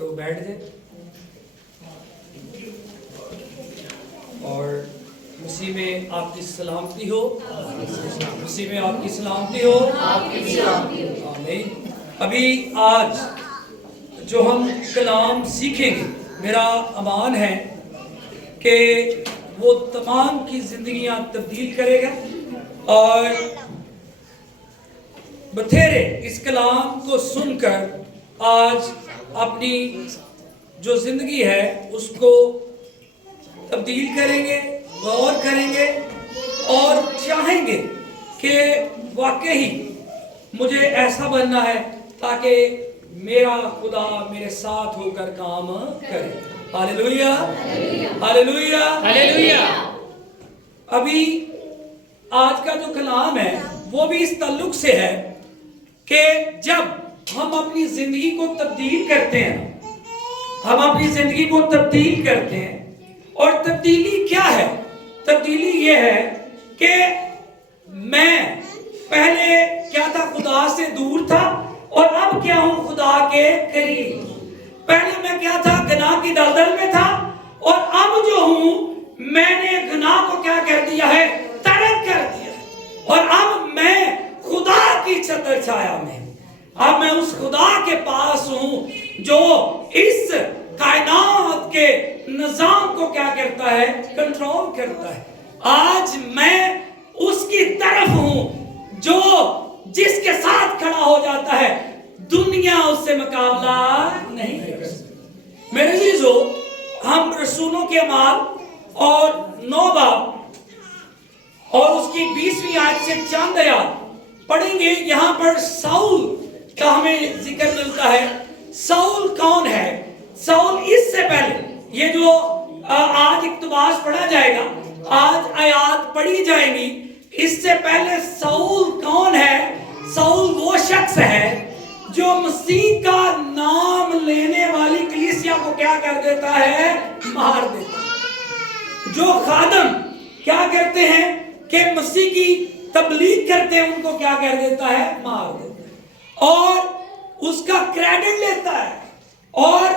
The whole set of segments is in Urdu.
تو بیٹھ جائیں اور مسیح میں آپ کی سلامتی ہو، مسیح میں آپ کی سلامتی ہو، آمین۔ ابھی آج جو ہم کلام سیکھیں گے، میرا امان ہے کہ وہ تمام کی زندگیاں تبدیل کرے گا، اور بتھیرے اس کلام کو سن کر آج اپنی جو زندگی ہے اس کو تبدیل کریں گے، غور کریں گے اور چاہیں گے کہ واقعی مجھے ایسا بننا ہے تاکہ میرا خدا میرے ساتھ ہو کر کام کرے۔ ہاللیلویہ، ہاللیلویہ، ہاللیلویہ۔ ابھی آج کا جو کلام ہے وہ بھی اس تعلق سے ہے کہ جب ہم اپنی زندگی کو تبدیل کرتے ہیں، ہم اپنی زندگی کو تبدیل کرتے ہیں، اور تبدیلی کیا ہے؟ تبدیلی یہ ہے کہ میں پہلے کیا تھا؟ خدا سے دور تھا، اور اب کیا ہوں؟ خدا کے قریب۔ پہلے میں کیا تھا؟ گناہ کی دلدل میں تھا، اور اب جو ہوں میں نے گناہ کو کیا کر دیا ہے؟ ترک کر دیا، اور اب میں خدا کی چھتر چھایا میں، اب میں اس خدا کے پاس ہوں جو اس کائنات کے نظام کو کیا کرتا ہے؟ کنٹرول کرتا ہے۔ آج میں اس کی طرف ہوں جو جس کے ساتھ کھڑا ہو جاتا ہے دنیا اس سے مقابلہ نہیں کر سکتی۔ میرے عزیزو، ہم رسولوں کے اعمال اور 9 باب اور اس کی 20ویں آیت سے چند آیات پڑھیں گے۔ یہاں پر ساؤل کا ہمیں ذکر ملتا ہے۔ ساؤل کون ہے؟ ساؤل اس سے پہلے، یہ جو آج اقتباس پڑھا جائے گا، آج آیات پڑھی جائیں گی، اس سے پہلے ساؤل کون ہے؟ ساؤل وہ شخص ہے جو مسیح کا نام لینے والی کلیسیا کو کیا کر دیتا ہے؟ مار دیتا ہے۔ جو خادم کیا کرتے ہیں کہ مسیح کی تبلیغ کرتے ہیں، ان کو کیا کر دیتا ہے؟ مار دیتا ہے، اور اس کا کریڈٹ لیتا ہے، اور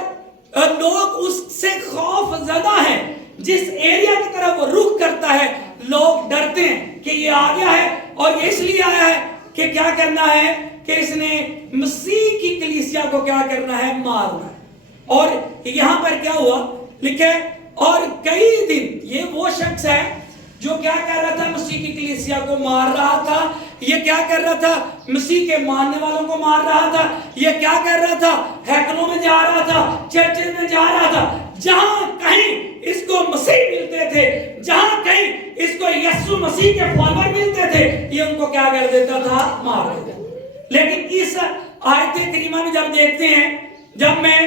لوگ اس سے خوف زدہ ہیں۔ جس ایریا کی طرف وہ رخ کرتا ہے لوگ ڈرتے ہیں کہ یہ آ گیا ہے، اور یہ اس لیے آیا ہے کہ کیا کرنا ہے؟ کہ اس نے مسیح کی کلیسیا کو کیا کرنا ہے؟ مارنا ہے۔ اور یہاں پر کیا ہوا؟ لکھے، اور کئی دن یہ وہ شخص ہے جو کیا کر رہا تھا؟ مسیح کی کلیسیا کو مار رہا تھا۔ یہ کیا کر رہا تھا؟ مسیح کے ماننے والوں کو مار رہا تھا۔ یہ کیا کر رہا تھا؟ ہیکلوں میں جا رہا تھا، چرچز میں جا رہا تھا، جہاں کہیں اس کو مسیح ملتے تھے، جہاں کہیں اس کو یسوع مسیح کے فالوور ملتے تھے، یہ ان کو کیا کر دیتا تھا؟ مار دیتا۔ لیکن اس آیت کریمہ میں جب دیکھتے ہیں، جب میں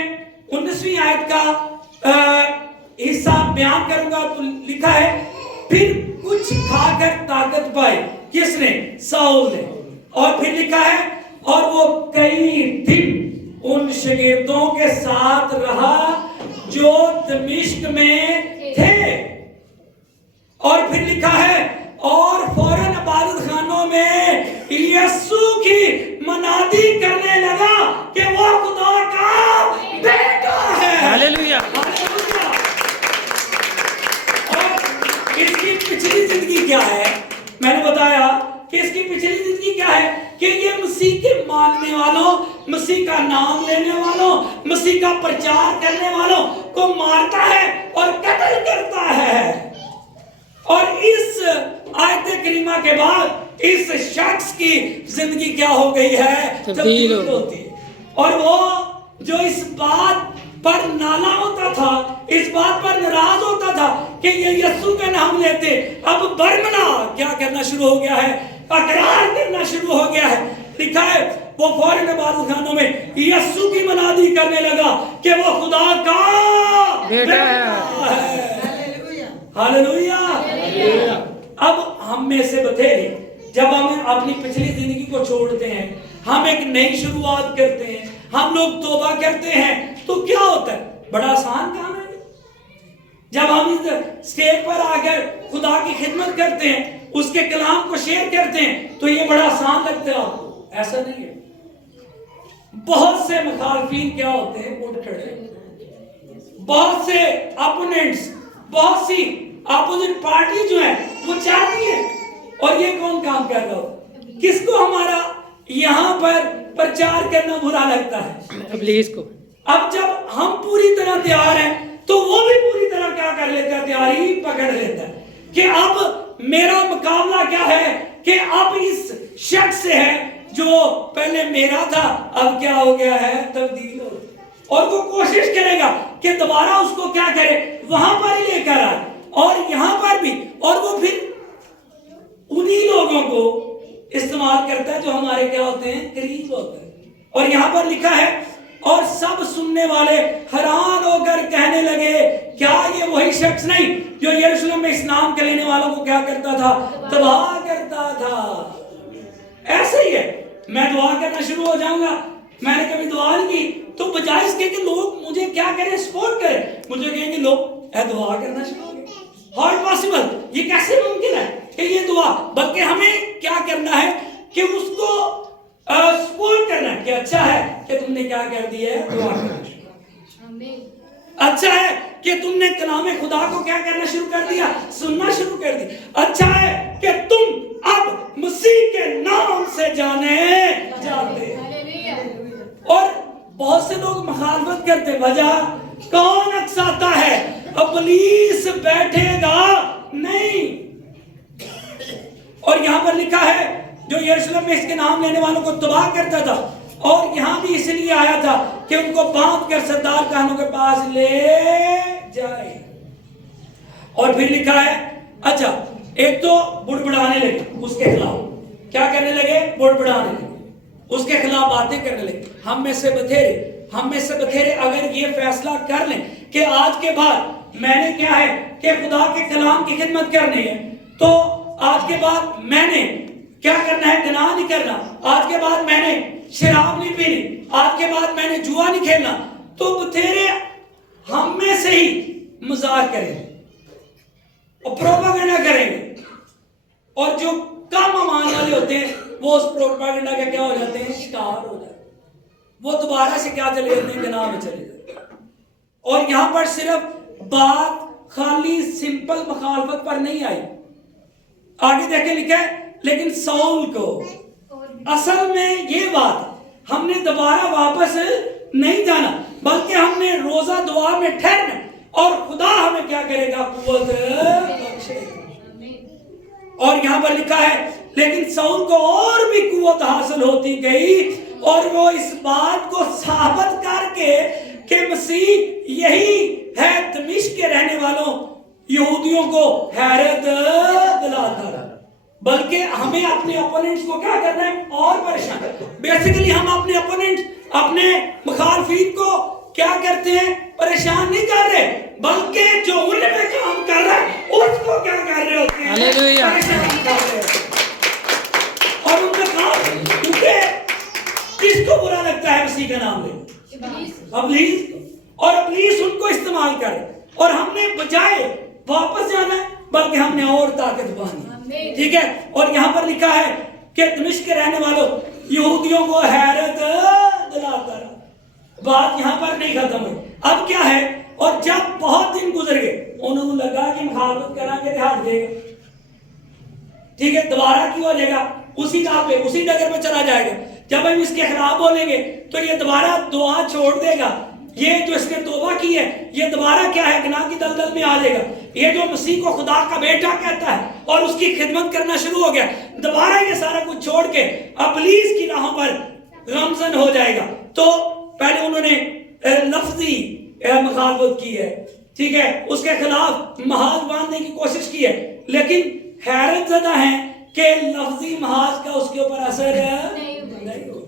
19ویں آیت کا حصہ بیان کروں گا تو لکھا ہے، پھر کچھ کھا کر طاقت پائی۔ کس نے؟ ساؤل نے۔ اور پھر لکھا ہے، اور وہ کئی دن ان شاگردوں کے ساتھ رہا جو دمشق میں تھے۔ اور پھر لکھا ہے، اور فوراً عبادت خانوں میں یسوع کی منادی کرنے لگا کہ وہ خدا کا بیٹا ہے۔ ہاللیلویہ، ہاللیلویہ۔ اور اس کی پچھلی زندگی کیا ہے؟ میں نے بتایا کہ اس کی پچھلی زندگی کیا ہے؟ کہ یہ مسیح کے ماننے والوں، مسیح کا نام لینے والوں، مسیح کا پرچار کرنے والوں کو مارتا ہے اور قتل کرتا ہے۔ اور اس آیت کریمہ کے بعد اس شخص کی زندگی کیا ہو گئی ہے؟ تبدیل ہوتی ہے۔ اور وہ جو اس بات پر نالا ہوتا تھا، اس بات پر ناراض ہوتا تھا کہ یہ یسوع کا نام لیتے، اب برمنا کیا کرنا شروع ہو گیا ہے؟ اقرار کرنا شروع ہو گیا ہے۔ لکھا ہے، وہ فوراً عبادت خانوں میں یسوع کی منادی کرنے لگا کہ وہ خدا کا بیٹا ہے۔ ہاللیلویہ۔ اب ہم میں سے بتھیرے جب ہم اپنی پچھلی زندگی کو چھوڑتے ہیں، ہم ایک نئی شروعات کرتے ہیں، ہم لوگ توبہ کرتے ہیں، تو کیا ہوتا ہے؟ بڑا آسان کام ہے۔ جب ہم اس سٹیج پر آ کر خدا کی خدمت کرتے ہیں، اس کے کلام کو شیئر کرتے ہیں، تو یہ بڑا آسان لگتا ہے آپ کو؟ ایسا نہیں ہے۔ بہت سے مخالفین کیا ہوتے ہیں؟ اٹھ کھڑے بہت سے اپوننٹس، بہت سی اپوزٹ پارٹی جو ہے وہ چاہتی ہے، اور یہ کون کام کر رہا ہو؟ کس کو ہمارا یہاں پر پرچار کرنا برا لگتا ہے؟ ابلیس کو۔ اب جب ہم پوری طرح تیار ہیں تو وہ بھی پوری طرح کیا کر لیتا ہے؟ تیاری پکڑ لیتا ہے کہ اب میرا مقابلہ کیا ہے کہ اب اس شخص سے ہے جو پہلے میرا تھا، اب کیا ہو گیا ہے؟ تبدیل ہو گیا، اور وہ کوشش کرے گا کہ دوبارہ اس کو کیا کرے؟ وہاں پر ہی لے کر آئے، اور یہاں پر بھی، اور وہ پھر انہی لوگوں کو استعمال کرتا ہے جو ہمارے کیا ہوتے ہیں؟ قریب ہوتے ہیں۔ اور یہاں پر لکھا ہے اور سب سننے والے حیران ہو کر کہنے لگے کیا یہ وہی شخص نہیں جو یروشلم میں اسلام کے لینے والوں کو کیا کرتا تھا؟ تباہ کرتا تھا۔ ایسے ہی ہے، میں دعا کرنا شروع ہو جاؤں گا، میں نے کبھی دعا نہیں کی تو بجائے اس کے کہ لوگ مجھے کیا کریں؟ سپورٹ کریں، مجھے کہیں گے لوگ اے دعا کرنا شروع ہو گئے۔ How possible? یہ کیسے ممکن ہے کہ یہ دعا؟ بلکہ ہمیں کیا کرنا ہے کہ اس کو سپورٹ کرنا ہے کہ اچھا ہے کہ تم نے کیا کر دیا ہے؟ دعا کرنا شروع۔ اچھا ہے کہ تم نے کلام خدا کو کیا کرنا شروع کر دیا؟ سننا شروع کر دیا۔ اچھا ہے کہ تم اب مسیح کے نام سے جانے جاتے۔ اور بہت سے لوگ مخالفت کرتے، وجہ کون اکساتا ہے؟ ابلیس بیٹھے گا نہیں۔ اور یہاں پر لکھا ہے جو یروشلم میں اس کے نام لینے والوں کو تباہ کرتا تھا، اور یہاں بھی اس لیے آیا تھا کہ ان کو باندھ کر سردار کہانوں کے پاس لے جائے۔ اور پھر لکھا ہے اچھا ایک تو بڑبڑانے لگے اس کے خلاف، کیا کرنے لگے؟ بڑبڑانے لگے، اس کے خلاف باتیں کرنے لگے۔ ہم میں سے بتھیرے اگر یہ فیصلہ کر لیں کہ آج کے بعد میں نے کیا ہے کہ خدا کے کلام کی خدمت کرنی ہے، تو آج کے بعد میں نے کیا کرنا ہے؟ گناہ نہیں کرنا، آج کے بعد میں نے شراب نہیں پینی، آج کے بعد میں نے جوا نہیں کھیلنا، تو بتھیرے ہم میں سے ہی مذاق کریں گے اور پروپاگنڈا کریں گے، اور جو کم ایمان والے ہوتے ہیں وہ اس پروپاگنڈا کا کیا ہو جاتے ہیں؟ شکار ہو جاتے ہیں، وہ دوبارہ سے کیا چلے جاتے ہیں؟ گناہ میں چلے جاتے ہیں۔ اور یہاں پر صرف بات خالی سمپل مخالفت پر نہیں آئی، آگے دیکھیں لکھا ہے لیکن ساؤل کو اصل میں یہ بات ہم نے دوبارہ واپس نہیں جانا، بلکہ ہم نے روزہ دعا میں ٹھہرنا، اور خدا ہمیں کیا کرے گا؟ قوت بخشے گا۔ اور یہاں پر لکھا ہے لیکن ساؤل کو اور بھی قوت حاصل ہوتی گئی، اور وہ اس بات کو ثابت کر کے کہ مسیح یہی ہے دمشق کے رہنے والوں یہودیوں کو حیرت دلاتا رہا۔ بلکہ ہمیں اپنے اپوننٹس کو کیا کرنا ہے؟ اور پریشان۔ بیسیکلی ہم اپنے اپوننٹس، اپنے مخالفین کو کیا کرتے ہیں؟ پریشان نہیں کر رہے، بلکہ جو ان میں کام کر رہا ہے اس کو کیا کر رہے ہوتے ہیں؟ پریشان کر رہے ہیں۔ اور ان کا کام، کیونکہ کس کو برا لگتا ہے مسیح کا نام لے؟ ابلیس۔ اور ابلیس ان کو استعمال کرے، اور ہم نے بجائے واپس جانا ہے بلکہ ہم نے اور طاقت پانی، ٹھیک ہے۔ اور یہاں پر لکھا ہے کہ دمشق کے رہنے والوں یہودیوں کو حیرت دلاتا رہا۔ بات یہاں پر نہیں ختم ہوئی، اب کیا ہے؟ اور جب بہت دن گزر گئے، انہوں نے لگا کہ مخالفت کرا کے ہٹ جائے گا، ٹھیک ہے، دوبارہ کی ہو جائے گا، اسی راہ پہ اسی ڈگر پہ چلا جائے گا۔ جب ہم اس کے خلاف بولیں گے تو یہ دوبارہ دعا چھوڑ دے گا، یہ جو اس نے توبہ کی ہے یہ دوبارہ کیا ہے؟ گناہ کی دلدل میں آ جائے گا۔ یہ جو مسیح کو خدا کا بیٹا کہتا ہے اور اس کی خدمت کرنا شروع ہو گیا، دوبارہ یہ سارا کچھ چھوڑ کے ابلیس کی راہوں پر گامزن ہو جائے گا۔ تو پہلے انہوں نے لفظی مخالفت کی ہے، ٹھیک ہے، اس کے خلاف محاذ باندھنے کی کوشش کی ہے، لیکن حیرت زدہ ہیں کہ لفظی محاذ کا اس کے اوپر اثر نہیں ہو۔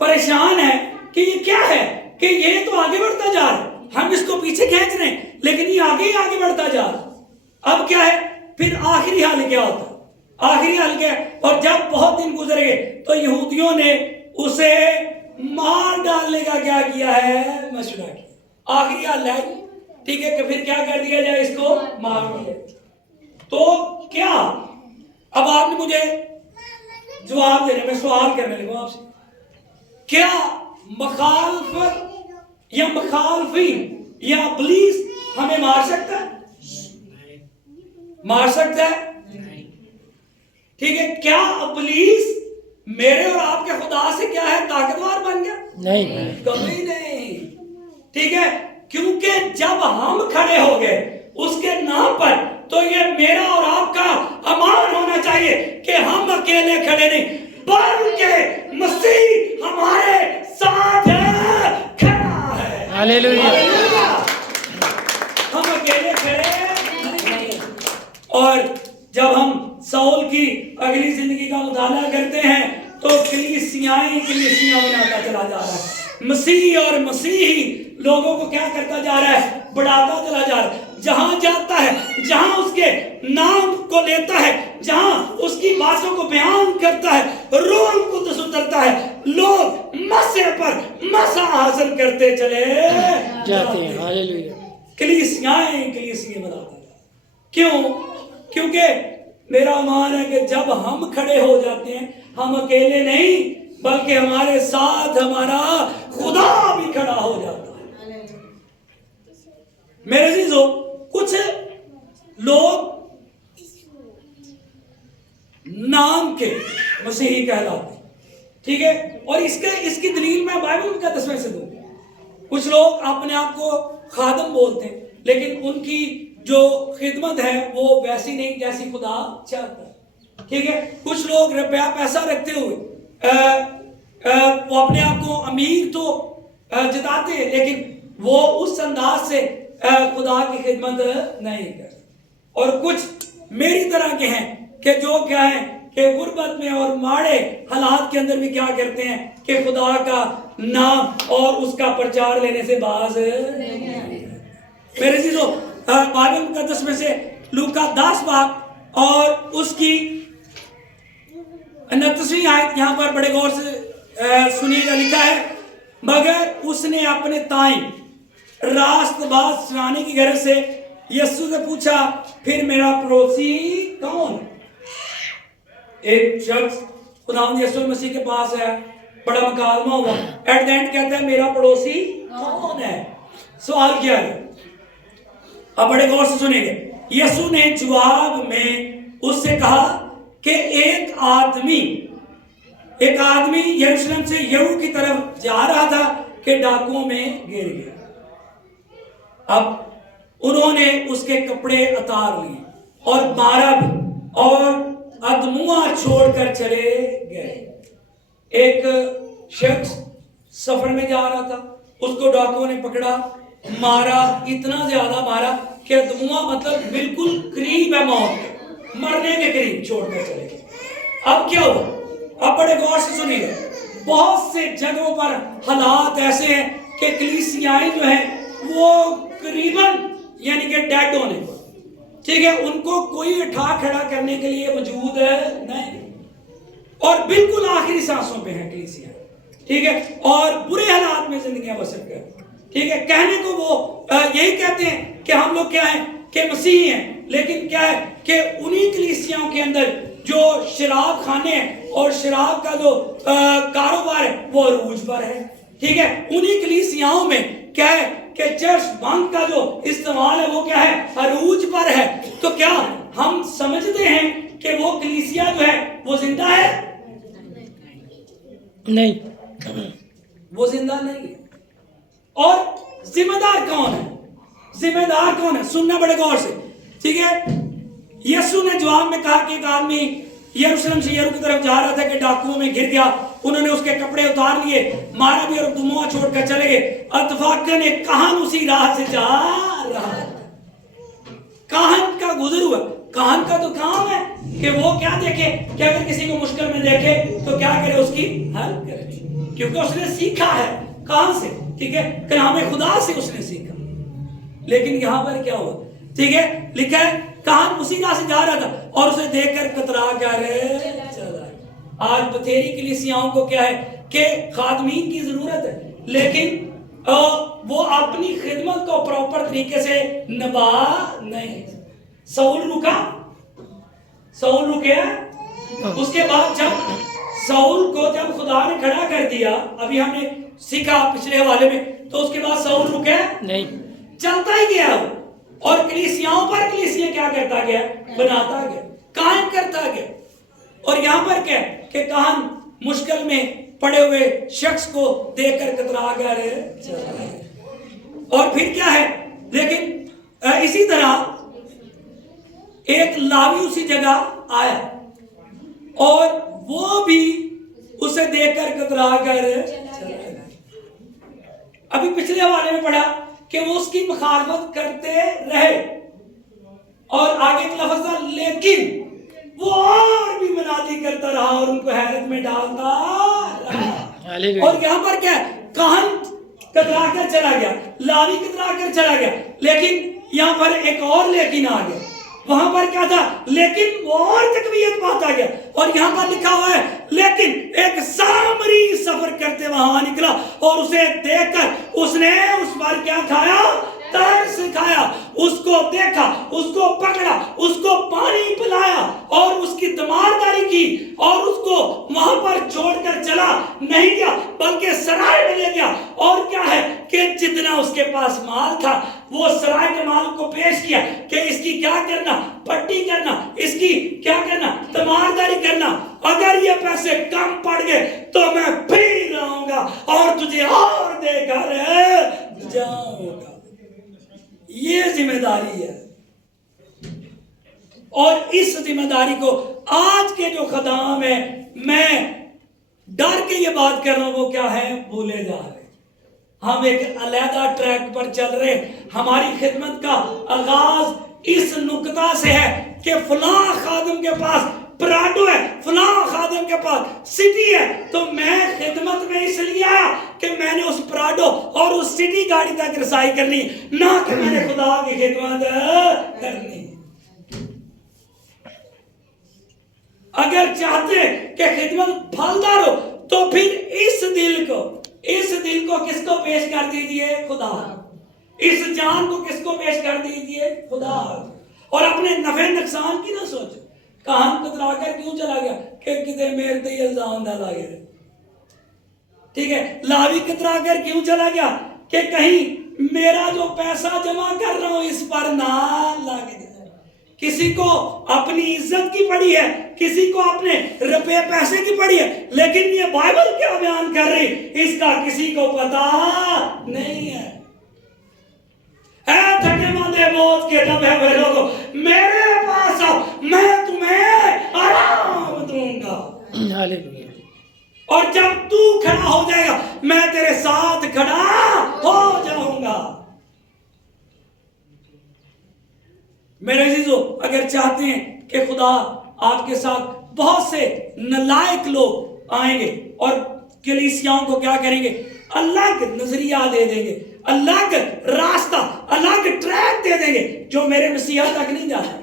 پریشان ہے کہ یہ کیا ہے کہ یہ تو آگے بڑھتا جا رہا ہے، ہم اس کو پیچھے کھینچ رہے ہیں لیکن یہ آگے ہی آگے بڑھتا جا رہا ہے۔ اب کیا ہے؟ پھر آخری حال کیا ہوتا ہے؟ آخری حال کیا ہے؟ اور جب بہت دن گزر گئے تو یہودیوں نے اسے مار ڈالنے کا کیا کیا ہے؟ مشورہ کیا۔ آخری حال ہے، ٹھیک ہے، کہ پھر کیا کر دیا جائے؟ اس کو مار دیا۔ تو کیا اب آپ نے مجھے جواب دینے میں سوال کرنے لگا آپ سے، کیا مخالفت یا مخالفین یا ابلیس ہمیں مار سکتا ہے؟ مار سکتا ہے؟ ٹھیک ہے، کیا ابلیس میرے اور آپ کے خدا سے کیا ہے طاقتور بن گیا؟ نہیں، کبھی نہیں. ٹھیک ہے، کیونکہ جب ہم کھڑے ہو گئے اس کے نام پر تو یہ میرا اور آپ کا امان ہونا چاہیے کہ ہم اکیلے کھڑے نہیں بلکہ مسیح ہمارے ساتھ کھڑا ہے. ہاللیلویہ. ہم اکیلے کھڑے نہیں. اور جب ہم ساؤل کی اگلی زندگی کا مطالعہ کرتے ہیں تو کلیسیاں بناتا چلا جا رہا ہے. مسیح اور مسیحی لوگوں کو کیا کرتا جا رہا ہے؟ بڑھاتا چلا جا رہا ہے. جہاں جاتا ہے، جہاں اس کے نام کو لیتا ہے، جہاں اس کی باتوں کو بیان کرتا ہے، روح القدس اترتا ہے، لوگ مسیح پر مسا حاصل کرتے چلے جاتے ہیں. ہاللیلویہ. کلیسیاں بناتا ہے. کیوں؟ کیونکہ میرا ایمان ہے کہ جب ہم کھڑے ہو جاتے ہیں ہم اکیلے نہیں بلکہ ہمارے ساتھ ہمارا خدا بھی کھڑا ہو جاتا ہے. میرے عزیزو، کچھ لوگ نام کے مسیحی کہلاتے ہیں. ٹھیک ہے، اور اس کی دلیل میں بائبل مقدس میں سے دوں. کچھ لوگ اپنے آپ کو خادم بولتے ہیں لیکن ان کی جو خدمت ہے وہ ویسی نہیں جیسی خدا چاہتا ہے. ٹھیک ہے، کچھ لوگ روپیہ پیسہ رکھتے ہوئے وہ اپنے آپ کو امیر تو جتاتے ہیں لیکن وہ اس انداز سے خدا کی خدمت نہیں کرتے. اور کچھ میری طرح کے ہیں کہ جو کیا ہیں کہ غربت میں اور ماڑے حالات کے اندر بھی کیا کرتے ہیں کہ خدا کا نام اور اس کا پرچار لینے سے باز نہیں. میرے عزیزو، بائبل مقدس میں سے لوکا 10 باب اور اس کی 29 آیت یہاں پر بڑے غور سے سنیے گا. لکھا ہے، مگر اس نے اپنے تائیں راست باز چلانے کی غرض سے یسوع سے پوچھا، پھر میرا پڑوسی کون؟ ایک شخص خداوند یسوع مسیح کے پاس ہے، بڑا مکالمہ ہوا، ایٹ دی اینڈ کہتا ہے میرا پڑوسی کون ہے؟ سوال کیا ہے؟ اب بڑے غور سے سنیں گے. یسوع نے جواب میں اس سے کہا کہ ایک آدمی یروشلم سے یریحو کی طرف جا رہا تھا کہ ڈاکوؤں میں گر گیا. اب انہوں نے اس کے کپڑے اتار لیے اور مارا بھی اور ادموا چھوڑ کر چلے گئے. ایک شخص سفر میں جا رہا تھا، اس کو ڈاکوؤں نے پکڑا، مارا، اتنا زیادہ مارا کہ ادموا مطلب بالکل قریب ہے موت کے، مرنے کے قریب، چھوڑ کر چلے گئے. اب کیا ہوا؟ اب بڑے غور سے سنیے گا. بہت سے جگہوں پر حالات ایسے ہیں کہ کلیسیاں جو ہیں وہ قریباً یعنی کہ ڈیڈ ہونے پر، ٹھیک ہے، ان کو کوئی اٹھا کھڑا کرنے کے لیے موجود نہیں، اور بالکل آخری سانسوں پہ ہیں کلیسیاں. ٹھیک ہے، اور برے حالات میں زندگیاں بسر کر. ٹھیک ہے، کہنے کو وہ یہی کہتے ہیں کہ ہم لوگ کیا ہیں کہ مسیحی ہیں، لیکن کیا ہے کہ انہی کلیسیاں کے اندر جو شراب خانے ہیں اور شراب کا جو کاروبار ہے وہ عروج پر ہے. ٹھیک ہے، انہی کلیسیاں میں کیا ہے کہ چرچ بنک کا جو استعمال ہے وہ کیا ہے عروج پر ہے. تو کیا ہم سمجھتے ہیں کہ وہ کلیسیا جو ہے وہ زندہ ہے؟ نہیں، وہ زندہ نہیں ہے. اور ذمہ دار کون ہے؟ ذمہ دار کون ہے؟ سننا بڑے غور سے. ٹھیک ہے، یسوع نے جواب میں کہا کہ ایک آدمی یروشلم سے یریحو کی طرف جا رہا تھا کہ ڈاکوؤں میں گر گیا. انہوں نے اس کے کپڑے اتار لیے، مارا بھی اور دموع چھوڑ کر چلے گئے. اتفاقاً ایک کاہن اسی راہ سے جا رہا تھا. کاہن کا گزر ہوا. کاہن کا تو کام ہے کہ وہ کیا دیکھے کہ اگر کسی کو مشکل میں دیکھے تو کیا کرے، اس کی ہیلپ کرے، کیونکہ اس نے سیکھا ہے. کہاں سے؟ ٹھیک ہے، کلام خدا سے اس نے سیکھا. لیکن یہاں پر کیا ہوا؟ ٹھیک ہے، لکھا ہے کاہن اسی راہ سے جا رہا تھا اور اسے دیکھ کر کترا کر چلا. آج بتھیری کلیسیاؤں کو کیا ہے کہ خادمین کی ضرورت ہے، لیکن وہ اپنی خدمت کو پراپر طریقے سے نبھا نہیں. ساؤل رکیا. اس کے بعد جب ساؤل کو جب خدا نے کھڑا کر دیا، ابھی ہم نے سیکھا پچھلے حوالے میں، تو اس کے بعد ساؤل رکا نہیں، چلتا ہی گیا وہ، اور کلیسیاؤں پر کلیسیاں کیا کرتا گیا؟ بناتا گیا، قائم کرتا گیا۔ اور یہاں پر کیا کہ کہن مشکل میں پڑے ہوئے شخص کو دیکھ کر کترا گیا رہے، اور پھر کیا ہے، لیکن اسی طرح ایک لاوی اسی جگہ آیا اور وہ بھی اسے دیکھ کر کترا کر ابھی پچھلے حوالے میں پڑھا کہ وہ اس کی مخالفت کرتے رہے، اور آگے ایک لفظ تھا لیکن وہ اور بھی منادی کرتا رہا اور ان کو حیرت میں ڈالتا رہا۔ اور یہاں پر کیا ہے، کہن کترا کر چلا گیا، لاوی کترا کر چلا گیا، لیکن یہاں پر ایک اور لیکن آ گیا۔ وہاں پر کیا تھا؟ لیکن وہ اور تقویت پاتا گیا، اور یہاں پر لکھا ہوا ہے لیکن ایک سامری سفر کرتے وہاں نکلا اور اسے دیکھ کر اس نے اس پر کیا کھایا؟ ترس کھایا، اس کو دیکھا، اس کو پکڑا، اس کو پانی پلایا اور اس کی تیمارداری کی، اور اس کو وہاں پر چھوڑ کر چلا نہیں گیا بلکہ سرائے میں لے گیا، اور کیا ہے کہ جتنا اس کے پاس مال تھا وہ سرائے کے مال کو پیش کیا کہ اس کی کیا کرنا؟ پٹی کرنا، اس کی کیا کرنا؟ تیمارداری کرنا، اگر یہ پیسے کم پڑ گئے تو میں پھر آؤں گا اور تجھے اور دے کر جاؤں گا۔ یہ ذمہ داری ہے، اور اس ذمہ داری کو آج کے جو خدام ہیں، میں ڈر کے یہ بات کر رہا ہوں، وہ کیا ہے؟ بھولے جا رہے۔ ہم ایک علیحدہ ٹریک پر چل رہے، ہماری خدمت کا آغاز اس نقطہ سے ہے کہ فلاں خادم کے پاس پراڈو ہے، فلاں خادم کے پاس سٹی ہے، تو میں خدمت میں اس لیے آیا کہ میں نے اس پراڈو اور اس سٹی گاڑی تک رسائی کرنی، نہ کہ میں نے خدا کی خدمت کرنی۔ اگر چاہتے کہ خدمت پھلدار ہو تو پھر اس دل کو کس کو پیش کر دیجئے؟ خدا۔ اس جان کو کس کو پیش کر دیجئے؟ خدا۔ اور اپنے نفع نقصان کی نہ سوچو۔ کہاں کترا کر کیوں چلا گیا؟ کہ کتے میرے تے الزام نہ لائے۔ ٹھیک ہے، لاوی کترا کر کیوں چلا گیا؟ کہ کہیں میرا جو پیسہ جمع کر رہا ہوں اس پر نہ لگ جائے۔ کسی کو اپنی عزت کی پڑی ہے، کسی کو اپنے روپے پیسے کی پڑی ہے، لیکن یہ بائبل کیا بیان کر رہی اس کا کسی کو پتا نہیں ہے۔ اے تھکے ماندے موت کے دبے ہوئے لوگوں، میرے پاس آؤ، میں تمہیں آرام دوں گا۔ ہاللیلویا۔ اور جب تو کھڑا ہو جائے گا میں تیرے ساتھ کھڑا ہو جاؤں گا۔ میرے عزیزو، اگر چاہتے ہیں کہ خدا آپ کے ساتھ بہت سے نالائق لوگ آئیں گے اور کلیسیاؤں کو کیا کریں گے؟ الگ نظریہ دے دیں گے، الگ راستہ، الگ ٹریک دے دیں گے جو میرے مسیحا تک نہیں جاتا،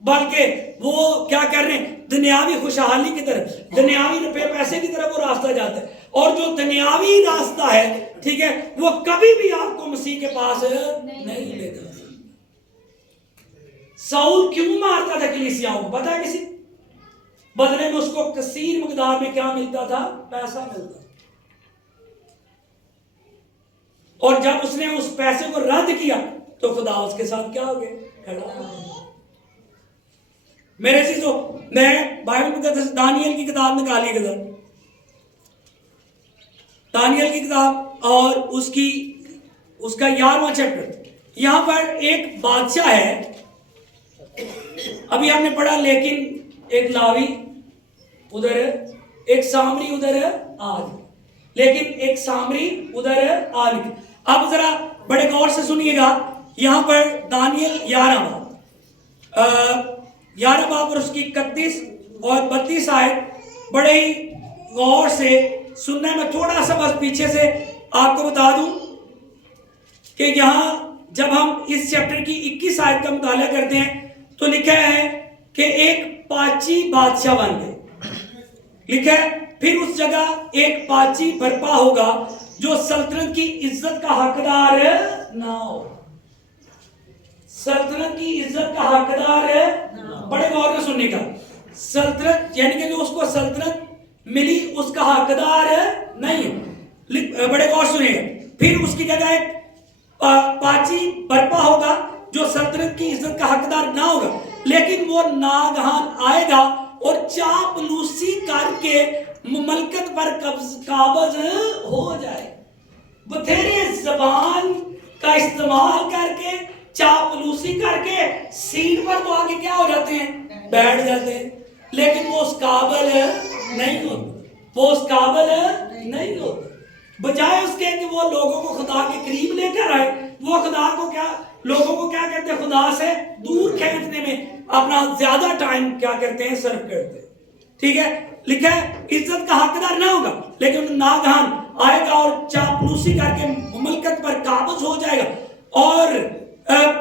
بلکہ وہ کیا کر رہے ہیں؟ دنیاوی خوشحالی کی طرف، دنیاوی روپے پیسے کی طرف وہ راستہ جاتا ہے، اور جو دنیاوی راستہ ہے، ٹھیک ہے، وہ کبھی بھی آپ کو مسیح کے پاس نہیں لے جاتا۔ ساؤل کیوں مارتا تھا کلیسیاؤں کو؟ پتا ہے کسی؟ بدلے میں اس کو کثیر مقدار میں کیا ملتا تھا؟ پیسہ ملتا۔ اور جب اس نے اس پیسے کو رد کیا تو خدا اس کے ساتھ کیا ہو گیا؟ کھڑا ہو گیا۔ میرے عزیزو، میں بائبل مقدس دانیل کی کتاب نکالی گئی، دانیل کی کتاب اور اس کا 11واں چیپٹر۔ یہاں پر ایک بادشاہ ہے، ابھی ہم نے پڑھا، لیکن ایک لاوی ادھر، ایک سامری ادھر آ گئی، لیکن ایک سامری ادھر آ گئی۔ اب ذرا بڑے غور سے سنیے گا، یہاں پر دانیل 11 باب اور اس کی 31 اور 32 آیت بڑے ہی غور سے سننا ہے۔ میں تھوڑا سا بس پیچھے سے آپ کو بتا دوں کہ یہاں جب ہم اس چیپٹر کی 21 آیت کا مطالعہ کرتے ہیں تو لکھا ہے کہ ایک پاچی بادشاہ بن گئے، لکھا ہے پھر اس جگہ ایک پاچی برپا ہوگا جو سلطنت کی عزت کا حقدار نہ ہو۔ سلطنت کی عزت کا حقدار بڑے غور سے سننے کا، سلطنت یعنی کہ جو اس کو سلطنت ملی اس کا حقدار نہیں ہے۔ بڑے غور سنیے. پھر اس کی جگہ ایک پاچی برپا ہوگا جو سلطنت کی عزت کا حقدار نہ ہوگا، لیکن وہ ناگہان آئے گا اور چاپلوسی کر کے مملکت پر قابض ہو جائے. بتھیرے زبان کا استعمال کر کے، چاپلوسی کر کے سیٹ پر تو آگے کیا ہو جاتے ہیں؟ بیٹھ جاتے ہیں. لیکن وہ اس قابل نہیں ہوتے، وہ اس قابل نہیں ہوتے. بجائے اس کے کہ وہ لوگوں کو خدا کے قریب لے کر آئے، وہ خدا کو کیا، لوگوں کو کیا کہتے ہیں؟ خدا سے دور کھینچنے میں اپنا زیادہ ٹائم کیا کرتے ہیں؟ صرف کرتے ہیں. ٹھیک ہے، لکھا ہے عزت کا حقدار نہ ہوگا لیکن ناگہان آئے گا اور چاپلوسی کر کے مملکت پر قابض ہو جائے گا. اور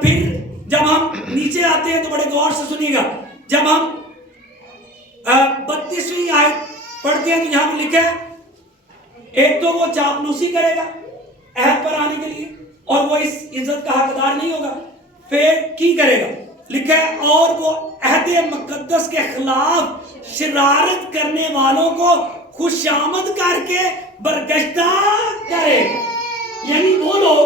پھر جب ہم نیچے آتے ہیں تو بڑے غور سے سنیے گا، جب ہم 32ویں آیت پڑھتے ہیں تو یہاں پہ لکھا ہے ایک تو وہ چاپلوسی کرے گا عہد پر آنے کے لیے اور وہ اس عزت کا حقدار نہیں ہوگا. پھر کی کرے گا؟ لکھا ہے اور وہ عہد مقدس کے خلاف شرارت کرنے والوں کو خوش آمد کر کے برگشتہ کرے. یعنی وہ لوگ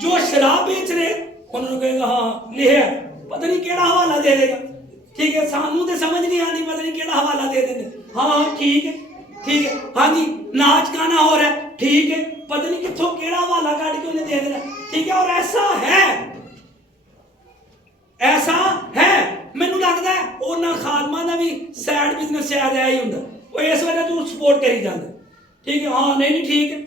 جو شراب بیچ رہے انہوں نے کہے گا ہاں لے ہے، پتہ نہیں کیڑا حوالہ دے دے گا. ٹھیک ہے، سانوں تے سمجھ نہیں آنی، پتہ نہیں کیڑا حوالہ دے دے. ہاں ٹھیک ہے، ٹھیک ہے، ہاں جی ناچ گانا ہو رہا ہے، ٹھیک ہے، پتہ نہیں کتھوں کیڑا حوالہ کاٹ کے انہیں دے دینا. ٹھیک ہے، اور ایسا ہے، ایسا ہے. مینوں لگدا ہے انہاں خادماں دا بھی سائیڈ بزنس شاید ہے ہی ہوندا، وہ اس وجہ تو سپورٹ کری جاندے. ٹھیک ہے، ہاں نہیں ٹھیک ہے،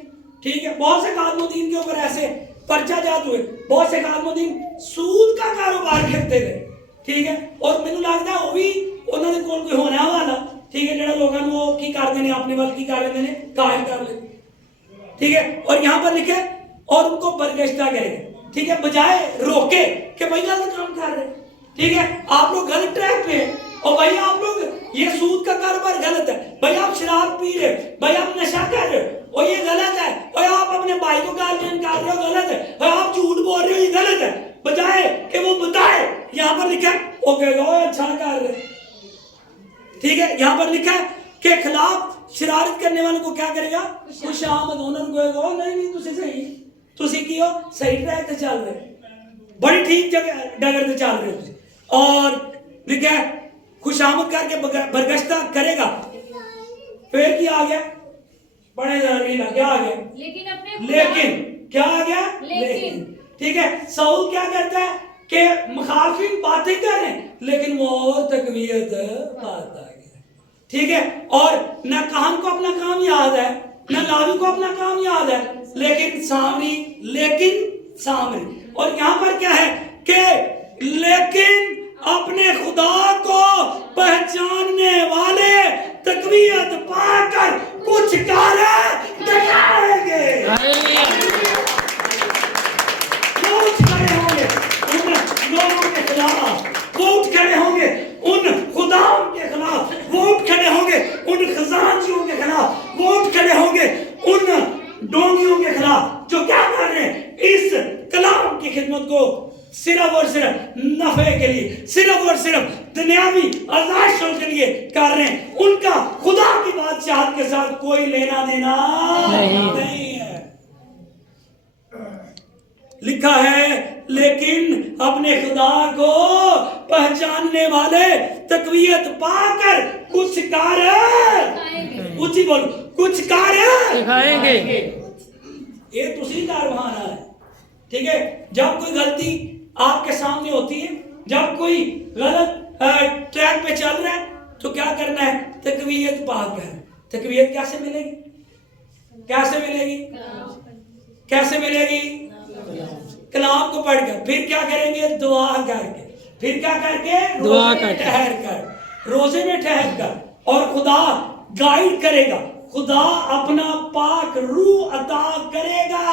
ٹھیک ہے. بہت سے خادم الدین کے اوپر ایسے پرچہ جات ہوئے، بہت سے خادم الدین سود کا کاروبار کرتے رہے. ٹھیک ہے، اور مینوں لگدا ہے وہ بھی انہاں دے کول کوئی ہونا والا. ٹھیک ہے، جڑا لوگاں نوں وہ کی کر دینے اپنے ول کی کر لیندے نے، قائل کر لیندے. ٹھیک ہے، اور یہاں پر لکھا ہے اور ان کو برگشتہ کرے گا. ٹھیک ہے، بجائے روکے کہ بھائی غلط کام کر رہے. ٹھیک ہے، آپ لوگ غلط ٹریک پہ ہیں اور بھائی آپ لوگ یہ سود کا کاروبار غلط ہے، بھائی آپ شراب پی رہے، بھائی آپ نشہ کر رہے اور یہ غلط ہے، اور آپ اپنے بھائی کو گارجین کر رہے ہو غلط ہے، اور آپ جھوٹ بول رہے ہو یہ غلط ہے. بجائے کہ وہ بتائے یہاں پر لکھا ہے وہ کہے گا اچھا کر رہے. ٹھیک ہے، یہاں پر لکھا ہے کہ خلاف شرارت کرنے والوں کو کیا کرے گا؟ خوش آمد. انہوں نے کہے گا نہیں نہیں تسی صحیح، تسی کیو صحیح ٹریک تے چل رہے، بڑی ٹھیک جگہ ڈگر تے چل رہے ہو. اور لکھا ہے خوش آمد کر کے برگشتہ کرے گا. پھر کیا آ گیا؟ پڑھے ضروری نہ کیا آ گیا؟ لیکن کیا آ گیا؟ لیکن. ٹھیک ہے، ساؤل کیا کرتا ہے کہ مخالفین باتیں کر رہے ہیں لیکن وہ تقویت بات آ گیا. ٹھیک ہے، اور نہ کہن کو اپنا کام یاد ہے، نہ لاوی کو اپنا کام یاد ہے، لیکن سامری. اور یہاں پر کیا ہے کہ لیکن اپنے خدا کو پہچاننے والے تقویت پا کر کچھ کر دکھائیں گے. وہ اٹھ کھڑے ہوں گے ان لوگوں کے خلاف، وہ اٹھ کھڑے ہوں گے ان خداؤں کے خلاف، وہ اٹھ کھڑے ہوں گے ان خزانچیوں کے خلاف، وہ اٹھ کھڑے ہوں گے ان ڈونگیوں کے خلاف جو کیا کر رہے ہیں؟ اس کلام کی خدمت کو صرف اور صرف نفع کے لیے، صرف اور صرف دنیاوی آزائشوں کے لیے کر رہے ہیں. ان کا خدا کی بادشاہت کے ساتھ کوئی لینا دینا نہیں ہے. لکھا ہے لیکن اپنے خدا کو پہچاننے والے تقویت پا کر کچھ کر اونچی بولو، کچھ کر دکھائیں گے. یہ تسی کاروانا ہے. ٹھیک ہے، جب کوئی غلطی آپ کے سامنے ہوتی ہے، جب کوئی غلط ٹریک پہ چل رہا ہے تو کیا کرنا ہے؟ تقویت پا کر. تقویت کیسے ملے گی؟ کیسے ملے گی؟ کیسے ملے گی؟ کلام کو پڑھ کر. پھر کیا کریں گے؟ دعا کر کے. پھر کیا کر کے؟ دعا کر کے، ٹھہر کر، روزے میں ٹھہر کر. اور خدا گائیڈ کرے گا، خدا اپنا پاک روح عطا کرے گا.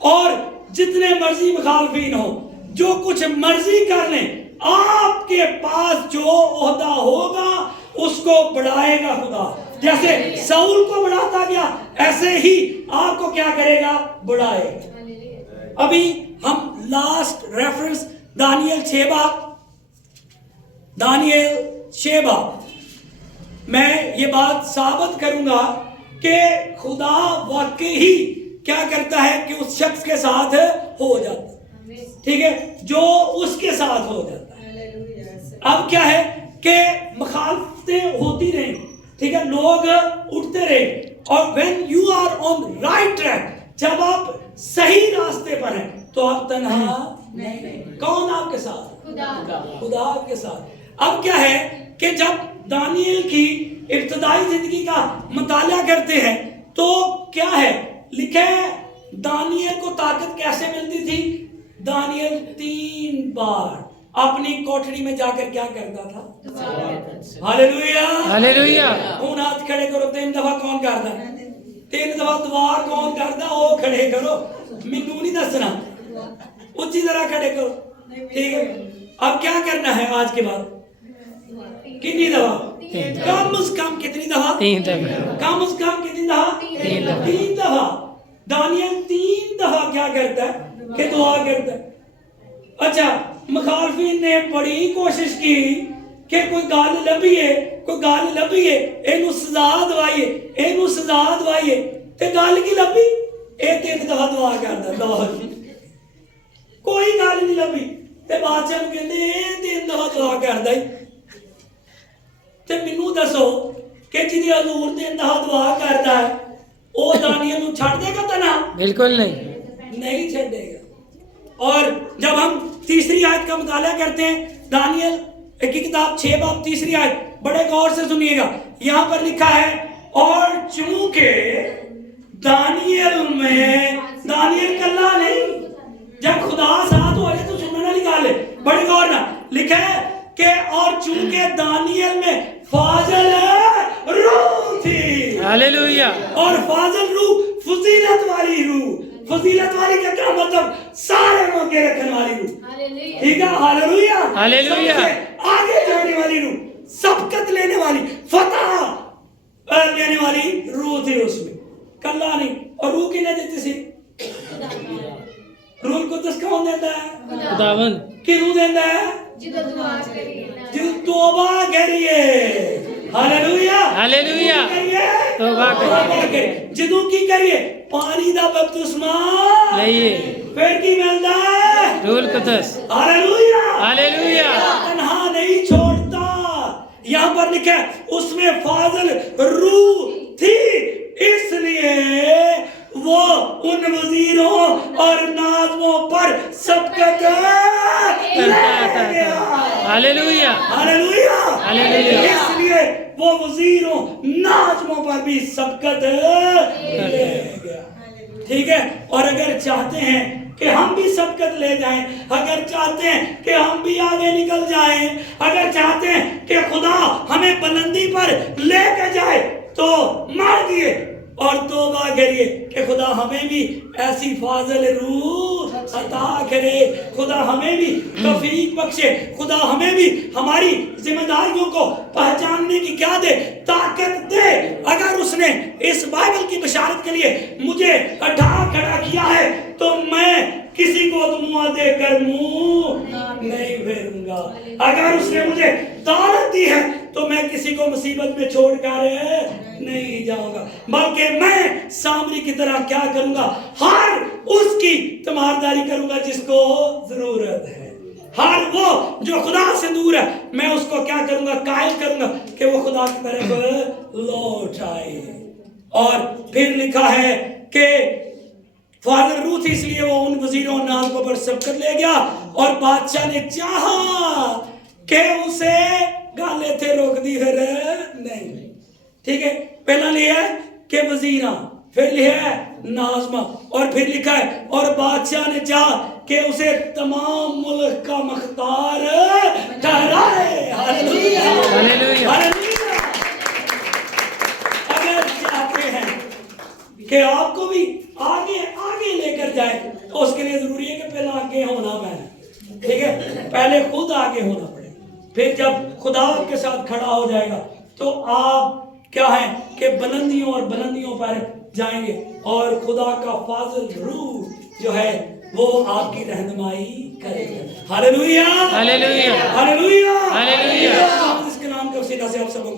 اور جتنے مرضی مخالفین ہو، جو کچھ مرضی کر لیں، آپ کے پاس جو عہدہ ہوگا اس کو بڑھائے گا خدا. جیسے ساؤل کو بڑھاتا گیا ایسے ہی آپ کو کیا کرے گا؟ بڑھائے گا. ابھی ہم لاسٹ ریفرنس دانیل 6 باب میں یہ بات ثابت کروں گا کہ خدا واقعی ہی کیا کرتا ہے کہ اس شخص کے ساتھ ہو جاتا ہے، ٹھیک ہے، جو اس کے ساتھ ہو جاتا ہے۔ اب کیا ہے کہ مخالفتیں ہوتی رہیں، ٹھیک ہے، لوگ اٹھتے رہے، اور when you are on right track، جب آپ صحیح راستے پر ہیں تو آپ تنہا نہیں۔ کون آپ کے ساتھ؟ خدا آپ کے ساتھ۔ اب کیا ہے کہ جب دانیل کی ابتدائی زندگی کا مطالعہ کرتے ہیں تو کیا ہے لکھا ہے، دانیل کو طاقت کیسے ملتی تھی؟ دانیل 3 بار اپنی کوٹھڑی میں جا کر کیا کرتا تھا؟ Hallelujah, hallelujah. کون ہاتھ کھڑے کرو، 3 دفعہ کون کرتا؟ 3 دفعہ دعا کون کرتا؟ وہ کھڑے کرو، مینوں نہیں دسنا، اچھی طرح کھڑے کرو، ٹھیک ہے۔ اب کیا کرنا ہے آج کے بعد؟ کتنی دفعہ؟ کم از کم کتنی دفعہ؟ 3 دفعہ۔ کم از کم کتنی دفعہ؟ 3 دفعہ۔ دانیل 3 دفعہ کیا کرتا ہے کہ دعا کرتا ہے۔ اچھا، مخالفین نے بڑی کوشش کی کہ کوئی گل لبھیے، کوئی گل لبھیے، اینو سزا دوائیے، اینو سزا دوائیے، تے گل کی لبھی؟ اے 3 دفعہ دعا کردا، دعا کوئی گل نہیں لبھی، تے بادشاہ نوں کہندے اے 3 دفعہ دعا کردا ہی، تے مینوں دسو کہ جدی حضور 3 دفعہ دعا کردا ہے او دانیل نوں چھڈ دے گا تنہا؟ بالکل نہیں چھڈے گا۔ اور جب ہم تیسری آیت کا مطالعہ کرتے ہیں، دانیل کی کتاب 6 باب 3 آیت، بڑے غور سے سنیے گا، یہاں پر لکھا ہے، اور چونکہ دانیل کلا نہیں، جب خدا ساتھ ہو جائے تو سننے والی گل ہے، بڑے غور نہ لکھا ہے کہ اور چونکہ دانیل میں فاضل روح تھی، ہاللویا، اور فاضل روح فضیلت والی روح، فضیلت والی کا کیا مطلب؟ سارے موقع رکھنے والی روح، ٹھیک ہے، ہاللویا، ہاللویا، آگے جانے والی روح، سبقت لینے والی، فتح لینے والی روح تھی اس میں، کلا نہیں۔ اور روح کی نہ دیتی سی، روح القدس کون دیتا ہے؟ خداوند۔ کی روح دیتا ہے؟ جدو دعا کریے، جدو توبہ کریے، ہاللویا، ہاللویا، توبہ کریے، جدو کی کریے؟ پانی دا بپتسمہ لئیے، پھر کی ملتا ہے؟ روح القدس، ہاللویا، ہاللویا، تنہا نہیں چھوڑتا۔ یہاں پر لکھا ہے اس میں فاضل روح تھی، اس لیے وہ ان وزیروں اور ناظموں پر سبقت لے گیا، ہاللویا، ہاللویا، ہاللویا، اس لیے وہ وزیروں ناظموں پر بھی سبقت لے گیا، ٹھیک ہے۔ اور اگر چاہتے ہیں کہ ہم بھی سبقت لے جائیں، اگر چاہتے ہیں کہ ہم بھی آگے نکل جائیں، اگر چاہتے ہیں کہ خدا ہمیں بلندی پر لے کے جائے تو مانگیے اور توبہ کریے کہ خدا ہمیں بھی ایسی فاضل روح عطا کرے، خدا ہمیں بھی توفیق بخشے، خدا ہمیں بھی ہماری ذمہ داریوں کو پہچاننے کی کیا دے؟ طاقت دے۔ اگر اس نے اس بائبل کی بشارت کے لیے مجھے کھڑا کیا ہے تو میں کسی کو منہ دے کر منہ نہیں پھیروں گا۔ اگر اس نے مجھے دولت دی ہے تو میں کسی کو مصیبت میں چھوڑ کر نہیں جاؤں گا، بلکہ میں سامری کی طرح کیا کروں گا؟ ہر اس کی تیمارداری کروں گا جس کو ضرورت ہے، ہر وہ جو خدا سے دور ہے میں اس کو کیا کروں گا؟ قائل کروں گا کہ وہ خدا کی طرف لوٹ آئے۔ اور پھر لکھا ہے کہ فاضل روح تھی، اس لیے وہ ان وزیروں اور ناظموں پر سبقت لے گیا، اور بادشاہ نے چاہا کہ اسے گالے تھے روک دی، پھر نہیں، ٹھیک ہے۔ پہلا لیا ہے کہ وزیراں، پھر لیا ہے ناظمہ، اور پھر لکھا ہے اور بادشاہ نے چاہا کہ اسے تمام ملک کا مختار ٹھہرائے، ہاللویا، ہاللویا۔ اگر چاہتے ہیں کہ آپ کو بھی آگے لے کر جائے تو اس کے لیے ضروری ہے کہ پہلے آگے ہونا میں، ٹھیک ہے، پہلے خود آگے ہونا پڑے، پھر جب خدا آپ کے ساتھ کھڑا ہو جائے گا تو آپ کیا ہے کہ بلندیوں اور بلندیوں پر جائیں گے، اور خدا کا فاضل روح جو ہے وہ آپ کی رہنمائی کرے گا، ہاللویا، ہاللویا، ہاللویا، ہاللویا۔ اس کے نام کے وسیلہ سے آپ سب